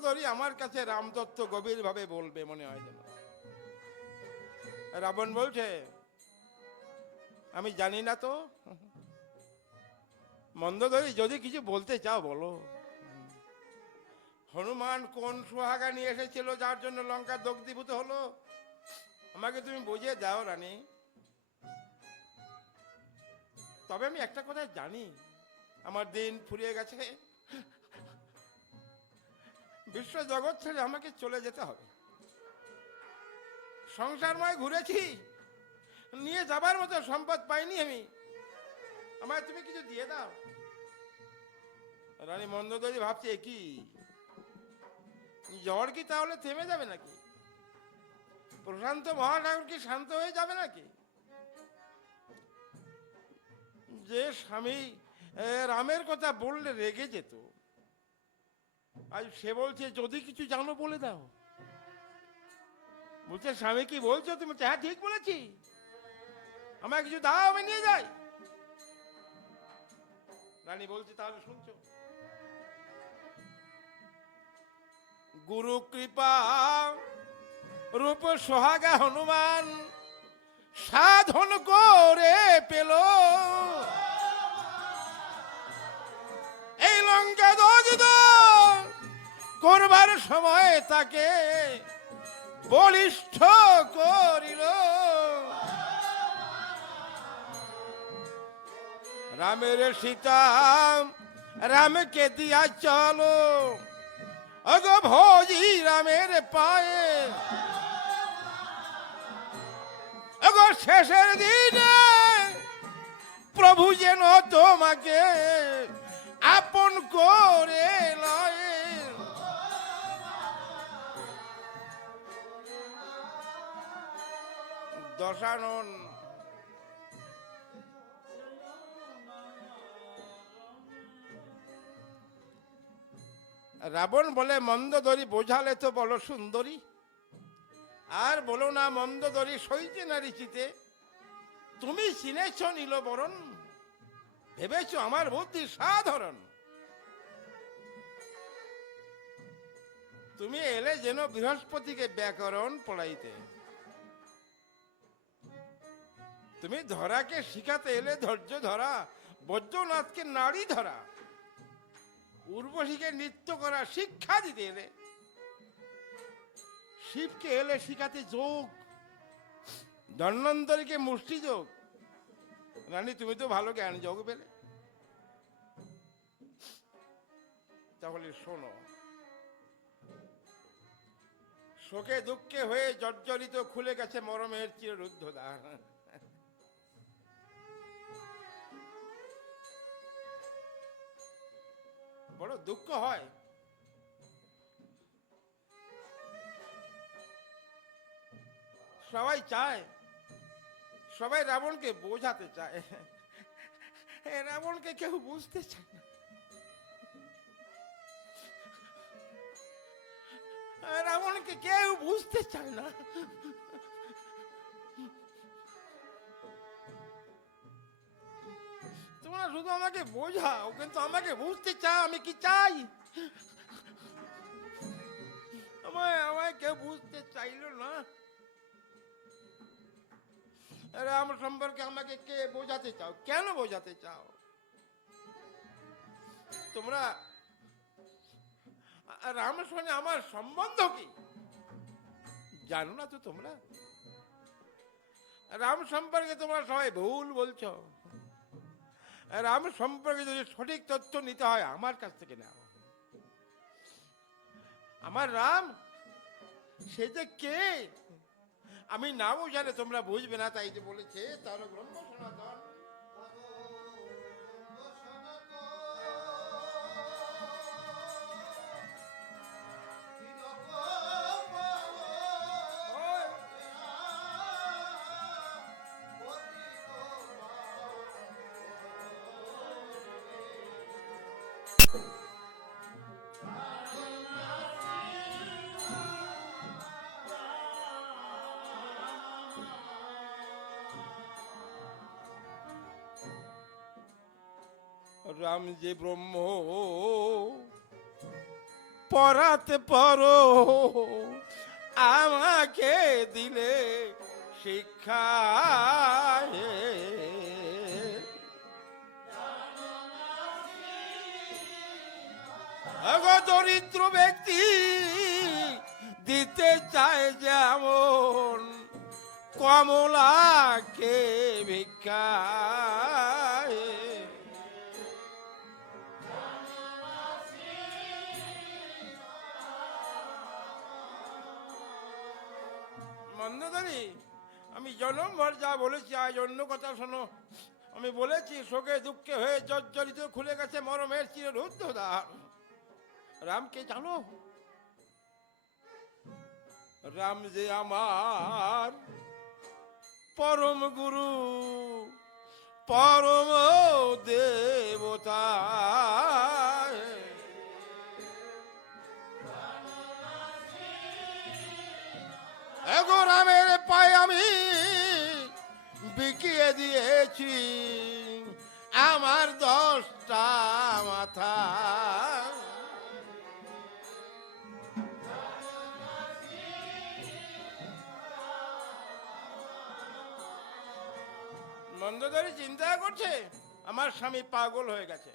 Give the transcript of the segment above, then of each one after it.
মন্দোদরী আমার কাছে রামদত্ত গভীরভাবে বলবে মনে হয় যেন। রাবণ বলছে, আমি জানি না তো। মন্দোদরী, যদি কিছু বলতে চাও বলো। হনুমান কোন সোহাগা নিয়ে এসেছিল যার জন্য লঙ্কা দগ্ধীভূত হলো, আমাকে তুমি বুঝিয়ে দাও রানী। তবে আমি একটা কথা জানি, আমার দিন ফুরিয়ে গেছে, বিশ্ব জগৎ ছেড়ে আমাকে চলে যেতে হবে। সংসারময় ঘুরেছি, নিয়ে যাবার মতো সম্পদ পাইনি আমি, আমায় তুমি কিছু দিয়ে দাও। রানী মন্দোদরী ভাবছে, কি ঝড় কি তাহলে থেমে যাবে নাকি? প্রশান্ত মহাসাগর কি শান্ত হয়ে যাবে নাকি? যে স্বামী রামের কথা বললে রেগে যেত, আজ সে বলছে যদি কিছু জানো বলে দাও। বলছে, স্বামী কি বলছো তুমি? হ্যাঁ ঠিক বলেছি, আমায় কিছু দাও, আমি নিয়ে যাই। রানী বলছে, তাহলে শুনছো? গুরু কৃপা রূপ সোহাগা হনুমান সাধন করে পেল, এই লঙ্কা দগ্ধ করবার সময় তাকে বলিষ্ঠ করিল। রামের সীতা রামকে দিয়া চলো, অগো ভোজি রামের পায়ে, অগো শেষের দিনে প্রভু যেন তোমাকে আপন করে লয়। দশানন রাবণ বলে, মন্দোদরী বোঝালে তো বলো সুন্দরী, আর বলো না মন্দোদরী সইতে নারী চিতে। তুমি চিনেছ নীলবরণ, ভেবেছ আমার বুদ্ধি সাধারণ। তুমি এলে যেন বৃহস্পতিকে ব্যাকরণ পড়াইতে, তুমি ধরাকে শিখাতে এলে ধৈর্য ধরা, বৈদ্যনাথকে নারী ধরা, উর্বশীকে নৃত্য করা শিক্ষা দিতে এলে, শিবকে এলে শিখাতে যোগ, ধন্বন্তরীকে মুষ্টি যোগ। রানী তুমি তো ভালো জ্ঞান যোগ পেলে, তাহলে শোনো। শোকে দুঃখে হয়ে জর্জরিত খুলে গেছে মরমের চিররুদ্ধ দ্বার। বড় দুঃখ হয়, সবাই চায়, সবাই রাবণকে বোঝাতে চায়, রাবণকে কেউ বুঝতে চায় না। রাবণকে কেউ বুঝতে চায় না। তোমরা শুধু আমাকে বোঝাও, কিন্তু আমাকে বুঝতে চাও আমি কি চাই। আমায় কেউ বুঝতে চাইল না। রাম সম্পর্কে আমাকে কে বোঝাতে চাও? কেন বোঝাতে চাও? তোমরা রামের সঙ্গে আমার সম্বন্ধ কি জানো না তো? তোমরা রাম সম্পর্কে তোমরা সবাই ভুল বলছো। রাম সম্পর্কে যদি সঠিক তথ্য নিতে হয় আমার কাছ থেকে নাও। আমার রাম সে যে কে আমি না বুঝালে তোমরা বুঝবে না, তাই যে বলেছে তার ব্রহ্ম সনাতন। রাম যে ব্রহ্ম পড়াতে পারো আমাকে দিলে শিক্ষা। দরিদ্র ব্যক্তি দিতে চায় যেমন কমলাকে ভিক্ষা। মন্দোদরি, আমি জনমভর যা বলেছি আজ অন্য কথা শোনো। আমি বলেছি শোকে দুঃখে হয়ে জর্জরিত খুলে গেছে মরমের চিররুদ্ধ দ্বার। রামকে জানো? রাম যে আমার পরম গুরু, পরম দেবতা। এগো রামের পায়ে আমি বিকিয়ে দিয়েছি আমার 10টা মাথা। মন্দোদরি চিন্তা করছে আমার স্বামী পাগল হয়ে গেছে,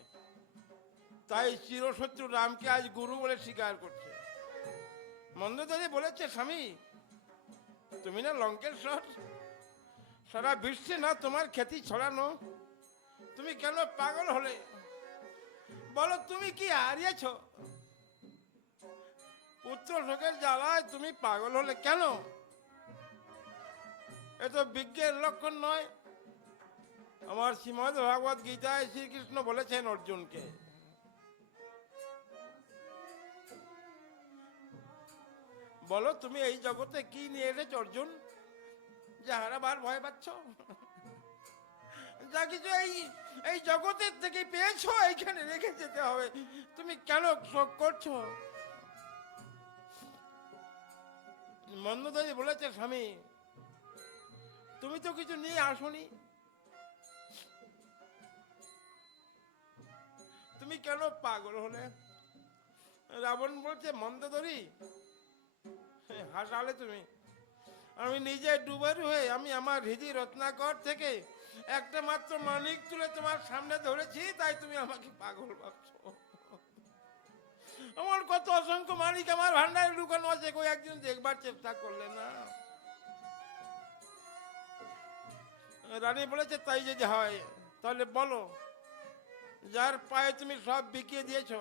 তাই চিরশত্রু রামকে আজ গুরু বলে স্বীকার করছে। মন্দোদরি বলেছে, স্বামী তুমি না লঙ্কেশ্বর, সারা বিশ্বে না তোমার খ্যাতি ছড়ানো, তুমি কেন পাগল হলে? বলো তুমি কি হারিয়েছ? পুত্র শোকের জ্বালায় তুমি পাগল হলে কেন? এ তো বিজ্ঞের লক্ষণ নয়। আমার শ্রীমদ্ ভাগবত গীতায় শ্রীকৃষ্ণ বলেছেন অর্জুনকে, বলো তুমি এই জগতে কি নিয়ে এসেছ অর্জুন, যে হারাবার ভয় পাচ্ছ? যা কিছু এই জগতের থেকে পেয়েছো এইখানে রেখে যেতে হবে, তুমি কেন শোক করছো? মন্দোদরি বলেছে, স্বামী তুমি তো কিছু নিয়ে আসোনি, তুমি কেন পাগল হলে? রাবণ বলছে, মন্দোদরি হাসালে তুমি। আমি নিজে ডুবার হয়ে আমি আমার হৃদি রত্নাকর থেকে একটা মাত্র মানিক তুলে তোমার সামনে ধরেছি, তাই তুমি আমাকে পাগল ভাবছো? আমার কত অসংখ্য মানিক আমার ভান্ডারে লুকানো আছে, কই একদিন দেখবার চেষ্টা করলে না? রানী বলেছে, তাই যদি হয় তাহলে বলো যার পায়ে তুমি সব বিকিয়ে দিয়েছ।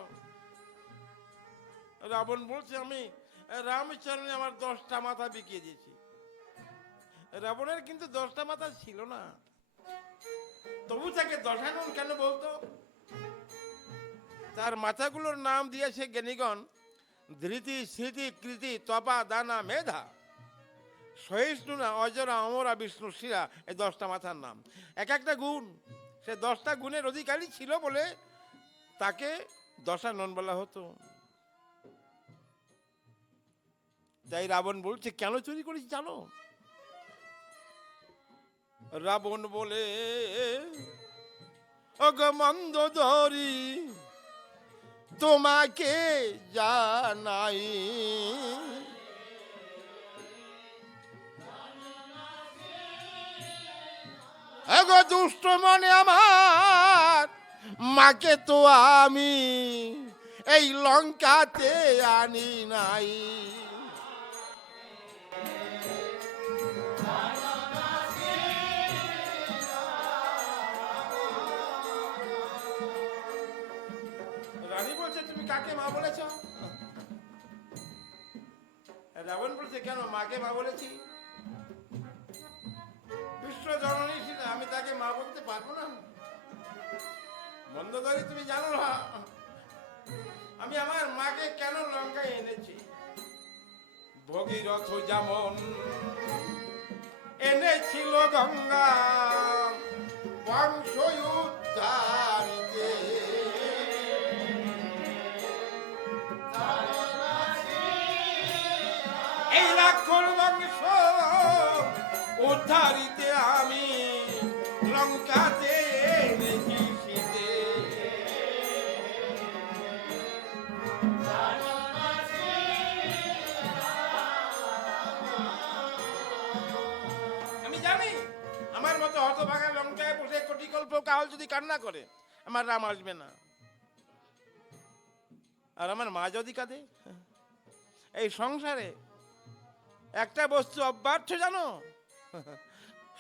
রাবণ বলছে, আমি রামচরণে আমার 10টা মাথা বিকিয়ে দিয়েছি। রাবণের কিন্তু 10টা মাথা ছিল না, তবু তাকে দশানন কেন বলতো? তার মাথাগুলোর নাম দিয়েছে জ্ঞানীগণ ধৃতি, স্মৃতি, কৃতি, তপা, দানা, মেধা, সহিষ্ণু না, অজরা, অমরা, বিষ্ণু, শিরা, এই 10টা মাথার নাম। এক একটা গুণ, সে 10টা গুণের অধিকারী ছিল বলে তাকে দশানন বলা হতো। তাই রাবণ বলছে, কেন চুরি করেছি জানো? রাবণ বলে, ওগো মন্দোদরি তোমাকে জানাই, এগো দুষ্ট মনে আমার মাকে তো আমি এই লঙ্কাতে আনি নাই। রানী বলছে, তুমি কাকে মা বলেছ? রাবণ বলছে, কেন মাকে মা বলেছি? বিশ্ব জননী সীতা, আমি তাকে মা বলতে পারবো না? মন্দোদরি তুমি জানো না আমি আমার মাকে কেন লঙ্কায় এনেছি? ভগীরথ যেমন এনেছিল গঙ্গা বংশ উদ্ধারিতে, এই রাক্ষর বংশ উদ্ধারিতে আমি লঙ্কাতে এনেছি শীতে। রাহুল যদি কান্না করে, আমার রাম আসবে না। আর আমার মা যদি কাঁদে, এই সংসারে একটা বস্তু অব্যর্থ জানো,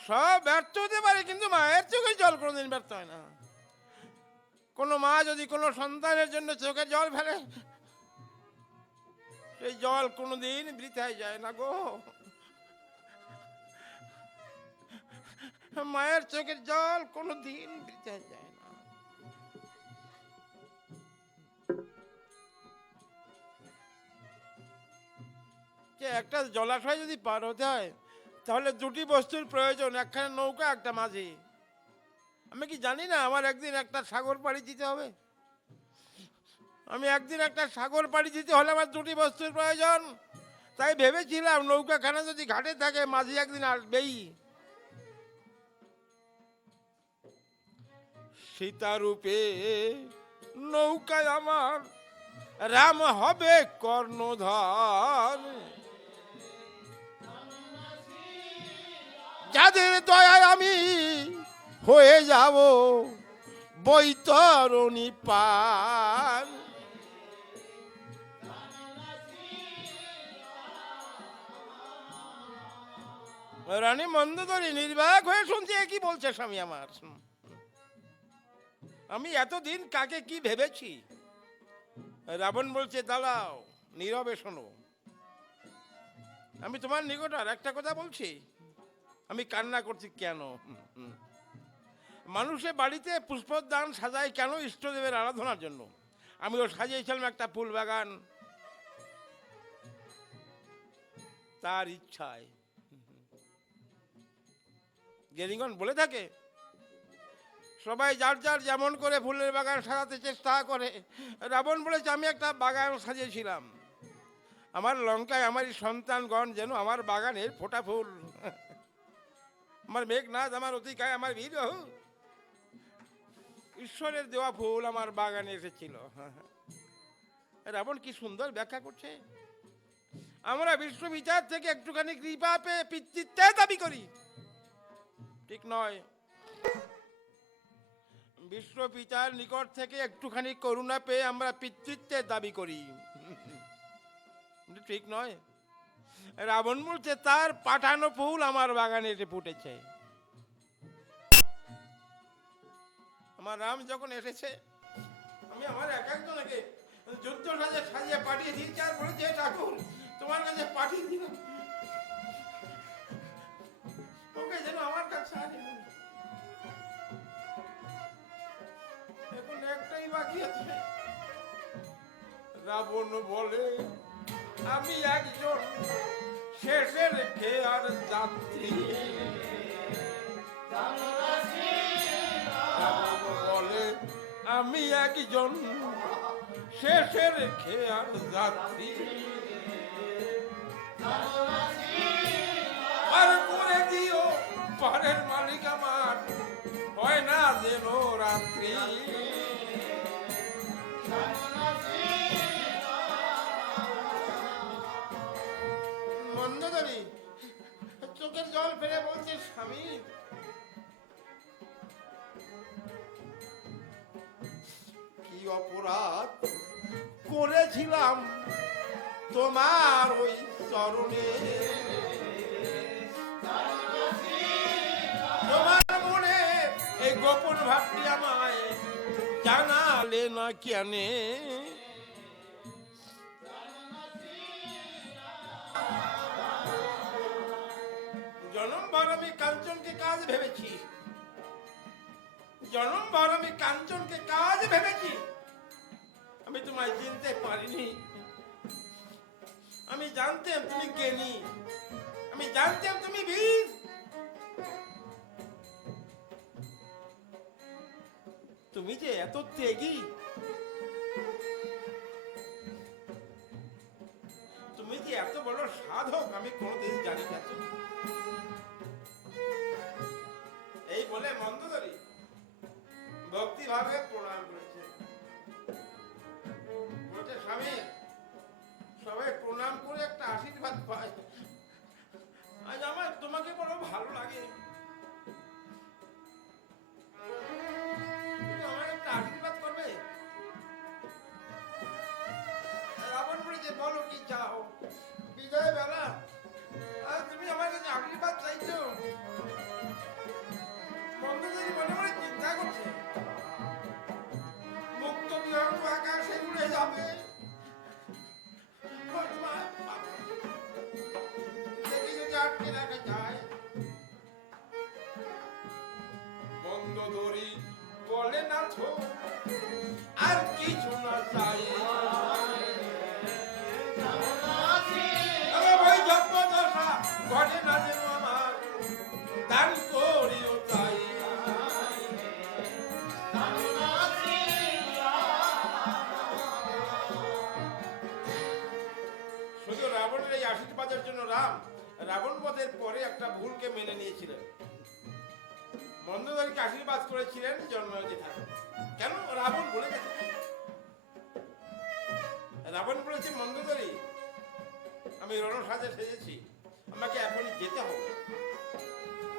সব ব্যর্থ হতে পারে, কিন্তু মায়ের চোখে জল কোনোদিন ব্যর্থ হয় না। কোনো মা যদি কোনো সন্তানের জন্য চোখে জল ফেলে, সেই জল কোনোদিন বৃথায় যায় না গো। মায়ের চোখের জল কোনোদিন বৃথায় যায় না। একটা জলাশয় যদি পার হতে হয়, তাহলে দুটি বস্তুর প্রয়োজন, একখানে নৌকা, একটা মাঝি। আমি কি জানি না আমার একদিন একটা সাগর পাড়ি দিতে হবে? আমি একদিন একটা সাগর পাড়ি দিতে হলে আমার দুটি বস্তুর প্রয়োজন। তাই ভেবেছিলাম নৌকাখানা যদি ঘাটে থাকে, মাঝি একদিন আসবেই। সীতারূপে নৌকায় আমার রাম হবে কর্ণধার, যাদের দয়ায় আমি হয়ে যাব বৈতরণী পার। রানী মন্দোদরী নির্বাক হয়ে শুনছে, কি বলছে স্বামী আমার। আমি এতদিন কাকে কি ভেবেছি। রাবণ বলছে, দাঁড়াও, নীরবে শোনো। আমি তোমার নিকট আর একটা কথা বলছি। আমি কান্না করছি কেন? মানুষের বাড়িতে পুষ্পদান সাজায় কেন? ইষ্টদেবের আরাধনার জন্য। আমিও সাজিয়েছিলাম একটা ফুল বাগান তার ইচ্ছায়। জ্ঞানীগণ বলে থাকে, সবাই যার যার যেমন করে ফুলের বাগান সাজাতে চেষ্টা করে। রাবণ বলেছে, আমি একটা বাগান সাজিয়েছিলাম, আমার লঙ্কায় আমারই সন্তানগণ যেন আমার বাগানের ফোটা ফুল। আমার মেঘনাথ, আমার অতিকায়, আমার বীর ঈশ্বরের দেওয়া ফুল আমার বাগানে এসেছিল। রাবণ কি সুন্দর ব্যাখ্যা করছে। আমরা বিশ্ববিচার থেকে একটুখানি কৃপা পেয়ে পিতৃত্বের দাবি করি, ঠিক নয়। বিশ্বপিতার নিকট থেকে একটুখানি করুণা পেয়ে আমরা পিতৃত্বের দাবি করি, ঠিক নয়। রাবণ বলছে, তার পাঠানো ফুল আমার বাগানে এসে ফুটেছে। আমার রাম যখন এসেছে, আমি আমার এক একজনকে যুদ্ধ সাজে সাজিয়ে পাঠিয়ে দিয়েছি, আর বলেছে, ঠাকুর তোমার কাছে পাঠিয়ে দিলাম, ওকে যেন আমার কাছে আনে। এখন একটাই বাকি আছে। রাবণ বলে, আমি একজন শেষের খেয়ার যাত্রী। রাবণ বলে, আমি একজন শেষের খেয়ার যাত্রী। পার করে দিও পারের মালিক আমার, হয় না যেন রাত্রি। মন্দোদরী চোখের জল ফেলে বলছে, স্বামী কি অপরাধ করেছিলাম তোমার ওই চরণে। তোমার মনে এই গোপন ভাবটি আমায় জানালে না কেনে? জনমভর আমি কাঞ্চনকে কাজ ভেবেছি, জনমভর আমি কাঞ্চনকে কাজ ভেবেছি। আমি তোমায় চিনতে পারিনি। আমি জানতাম তুমি জ্ঞানী, আমি জানতাম তুমি বীর। তুমি যে এত ত্যাগী, তুমি যে এত বড় সাধক, আমি কোনোদিন জানি না। এই বলে মন্দোদরী ভক্তি ভাবে প্রণাম করেছে। বলছে, স্বামী সবাই প্রণাম করে একটা আশীর্বাদ পায়, আজ আমার তোমাকে বড় ভালো লাগে। বিজয় বেলা, আর তুমি আমার কাছে আশীর্বাদ চাইছো। মন্দোদরি মনে মনে চিন্তা করছে, মুক্ত বিহঙ্গ আকাশে উড়ে যাবে। আটকে রাখা যায়। মন্দোদরি বলে না তো আর কিছু না চাই। ওই জন্মদশা ঘটে না যেন আমার, দান করিও চাই। শুধু রাবণের এই আশীর্বাদের জন্য রাবণ বধের পরে একটা ভুলকে মেনে নিয়েছিলেন। মন্দোদরিকে আশীর্বাদ করেছিলেন জন্মে থাকে। কেন? রাবণ বলে গেছে, রাবণ বলেছে মন্দোদরি আমি রণসাজে সেজেছি, আমাকে এখনই যেতে হবে।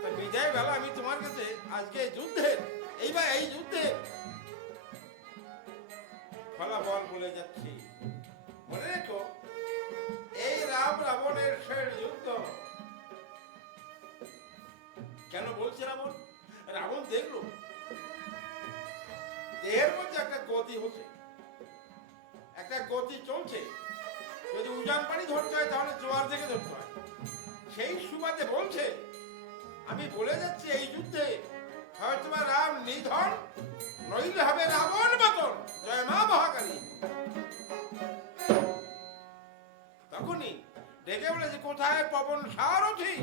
তা বিজয় বেলা আমি তোমার কাছে আজকে যুদ্ধের এই যুদ্ধে ফলাফল বলে যাচ্ছি। মনে রেখো, এই রাবণের শেষ যুদ্ধ। কেন বলছে রাবণ দেখলো দেহের মধ্যে একটা গতি হচ্ছে, একটা গতি চলছে। যদি উজান পানি ধরতে হয় তাহলে জোয়ার থেকে ধরতে হয়। সেই সুবাদে বলছে আমি বলে যাচ্ছি এই যুদ্ধে হয়তো রাম নিধন, নইলে হবে রাবণ পতন। জয় মা মহাকালী। তখনই ডেকে বলেছে, কোথায় পবন সারথি?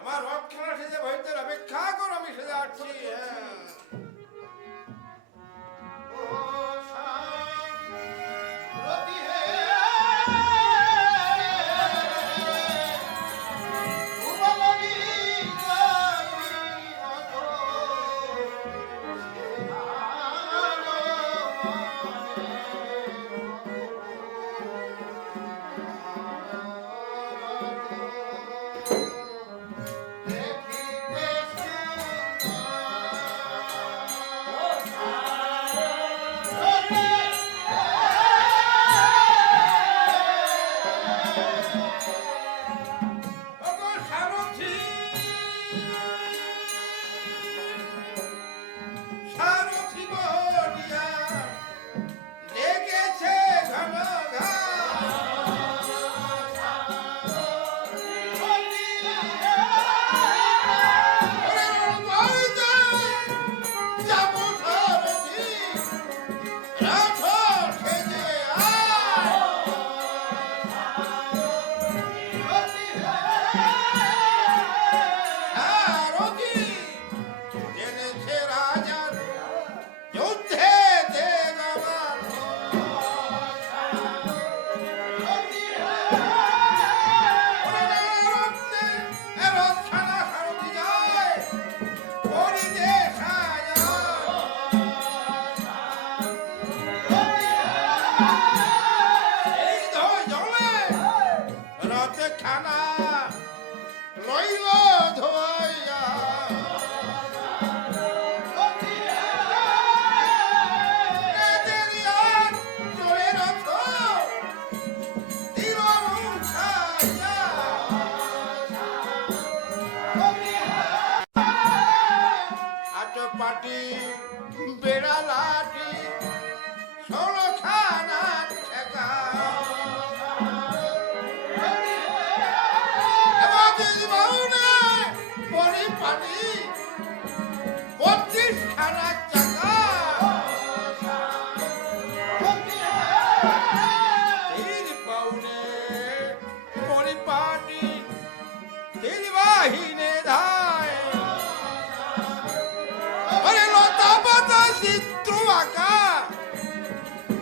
আমার রথখানা সেজে ভৈতের অপেক্ষা কর, আমি সেজে আসছি।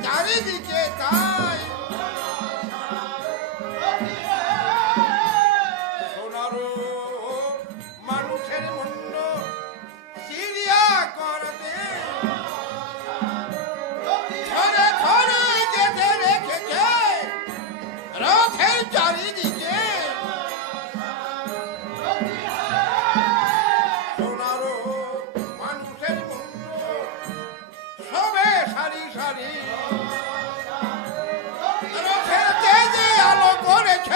চারিদিকে তাই সোনারো মানুষের মুন্ড সিরিয়া করতে ধরে ধরে যেতে রেখেছে রথের চারিদিকে সোনারো মানুষের মুন্ড সবে সারি সারি রথের তেজে আলো করেছ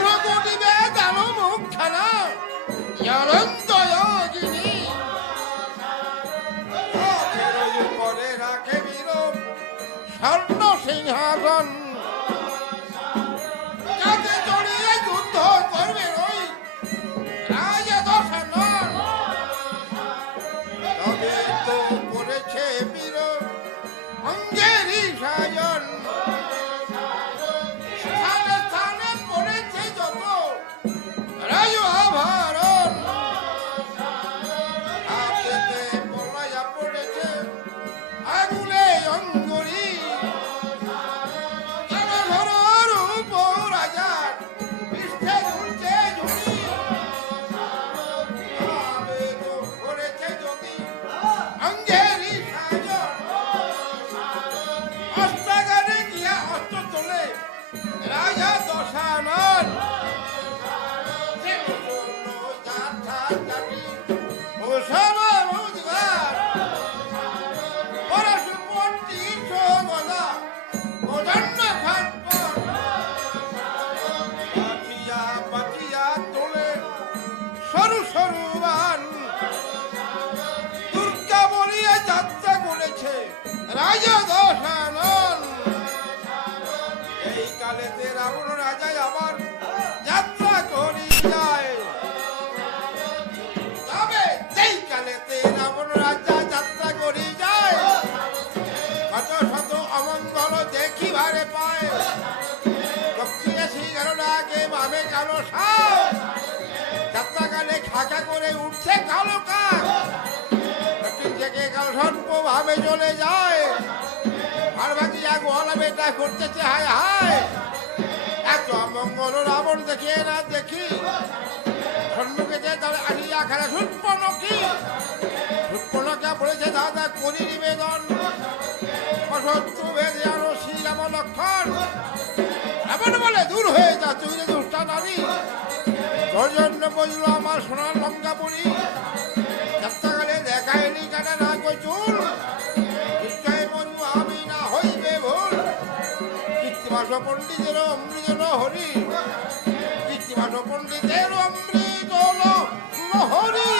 ভ্রকুটিবে দান মুখখানা অনন্ত যোগিনী উপরে রাখে বীর স্বর্ণ সিংহাসন যাতে জড়িয়ে যুদ্ধ করবে ওই রাজা দশানন তবে তো করেছে বীর অঙ্গেরই সাজন স্থানে স্থানে পড়েছে যত রাজ আভরণ হাতেতে পলাইয়া পড়েছে আগুনে অঙ্গরি রাজার পৃষ্ঠে ঝুলছে ঝুড়ি করেছে যদি অঙ্গেরই সাজন অস্ত্রাগারে গিয়া অস্ত্র তোলে রাজা দশানন সরু সরু বান দুর্গা বলিয়া যাত্রা করেছে রাজা দশানন এই কালেতে রাবণ রাজা আবার যাত্রা করি যায় তবে সেই কালেতে রাবণ রাজা যাত্রা করি যায় কত শত অমঙ্গল দেখিবারে পায় দক্ষিণে সিংহরাকে বামে কালো সাপ যাত্রাকালে খাকা করে উঠছে কালো কাক দক্ষিণ থেকে কালো সর্প ভাবে চলে যায় আর ভাগিয়া গোয়ালা বেটা করতেছে হায় হায় এত অমঙ্গল রাবণ দেখিয়ে না দেখি সম্মুখেতে তার আসিয়া খেলা সুৎপনকি সুৎপনকা বলেছে দাদা করি নিবেদন অশত্রু ভেদে আরো শ্রীরাম লক্ষণ এমন বলে দূর হয়ে যা তুই রে দুষ্টা নারী তোর জন্য বললো আমার সোনার লঙ্কা পড়ি যাত্রাকালে দেখায়নি কেন না কই চুল নিশ্চয় বলবো আমি না হইবে ভুল কৃত্তিবাস পণ্ডিতের অমৃত হরি কৃত্তিবাস পণ্ডিতের অমৃত হরি